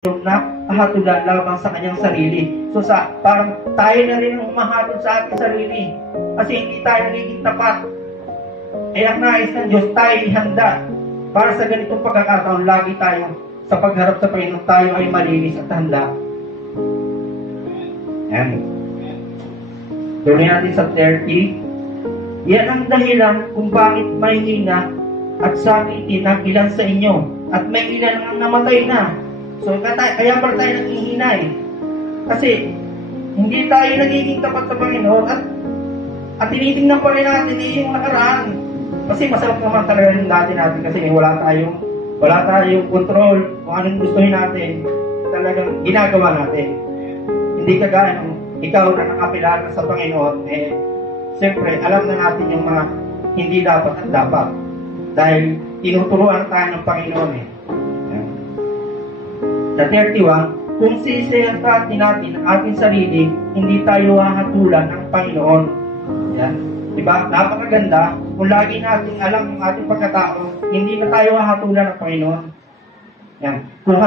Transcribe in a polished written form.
na hatulan lamang sa kanyang sarili. So parang tayo na rin ang umahatol sa ating sarili. Kasi hindi tayo nagiging tapat. Ay ang nais ng Diyos, tayo ihanda. Para sa ganitong pagkakataon, lagi tayo sa pagharap sa Panginoon, tayo ay malinis at handa. Yan. Tuloy natin sa 30. Yan ang dahilan kung bakit may hina at sakitin ang ilan sa inyo. At may ilan ang namatay na. So, kaya pala tayo nanghihinay. Kasi, hindi tayo nagiging tapat sa Panginoon at tinitingnan pa rin natin yung nakaraan. Kasi masarap naman talaga yung dati natin kasi wala tayong control kung anong gustuhin natin. Talagang ginagawa natin. Hindi kagaya nung ikaw na nakapilala sa Panginoon, siyempre, alam na natin yung mga hindi dapat at dapat. Dahil tinuturuan tayo ng Panginoon Sa 31, kung sisiyatatin natin ang ating sarili, hindi tayo hahatulan ng Panginoon. Yan. Diba? Napakaganda. Kung lagi natin alam yung ating pagkatao, hindi na tayo hahatulan ng Panginoon. Yan. Kung